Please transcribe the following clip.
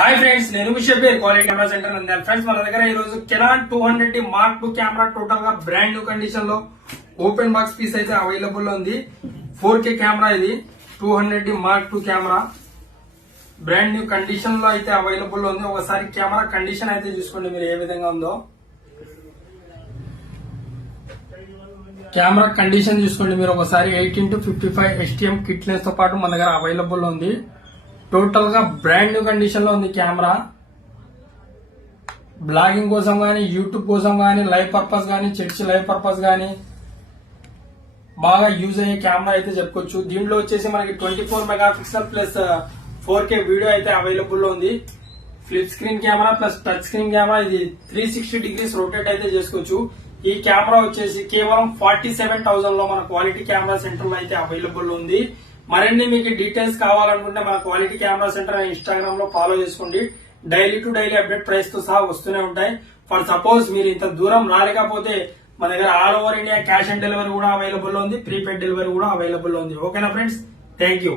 Hi friends, నేను మీ Shabbir quality camera centre Nandyal. Friends, మన దగ్గర ఈ రోజు Canon 200 Mark II camera total గా బ్రాండ్ న్యూ కండిషన్ లో ఓపెన్ బాక్స్ పీస్ అయితే అవైలబుల్ లో ఉంది. 4K కెమెరా ఇది 200 Mark II camera brand new condition లో అయితే అవైలబుల్ లో ఉంది. ఒకసారి కెమెరా కండిషన్ అయితే చూసుకోండి మీరు ఏ విధంగా ఉందో. కెమెరా కండిషన్ చూసుకోండి మీరు ఒకసారి. 8x55 HTM కిట్ లెన్స్ తో పాటు మన దగ్గర అవైలబుల్ లో ఉంది. టోటల్ గా బ్రాండ్ న్యూ కండిషన్ లో ఉంది కెమెరా. బ్లాగింగ్ కోసం గానీ, యూట్యూబ్ కోసం గానీ, లైవ్ పర్పస్ గానీ, చర్చ్ లైవ్ పర్పస్ గానీ బాగా యూజ్ అయ్యే కెమెరా అయితే చెప్పుకోవచ్చు. దీంట్లో వచ్చేసి మనకి 24 మెగాపిక్సెల్ ప్లస్ 4K వీడియో అయితే అవైలబుల్ లో ఉంది. Flip screen camera plus touch screen camera, ఇది 360 degrees రొటేట్ అయితే చేసుకోవచ్చు. ఈ కెమెరా వచ్చేసి కేవలం 47,000 లో మన క్వాలిటీ కెమెరా సెంటర్ లో అయితే అవైలబుల్ ఉంది. మరిన్ని మీకు డీటెయిల్స్ కావాలనుకుంటే మన క్వాలిటీ కెమెరా సెంటర్ ఇన్స్టాగ్రామ్ లో ఫాలో చేసుకోండి. Daily to daily update price తో సహా వస్తూనే ఉంటాయి. ఫర్ సపోజ్ మీరు ఇంత దూరం రాలేకపోతే మన దగ్గర all over India cash on delivery కూడా అవైలబుల్ ఉంది. ప్రీపెయిడ్ డెలివరీ కూడా అవైలబుల్ ఉంది. ఓకేనా ఫ్రెండ్స్, థ్యాంక్ యూ.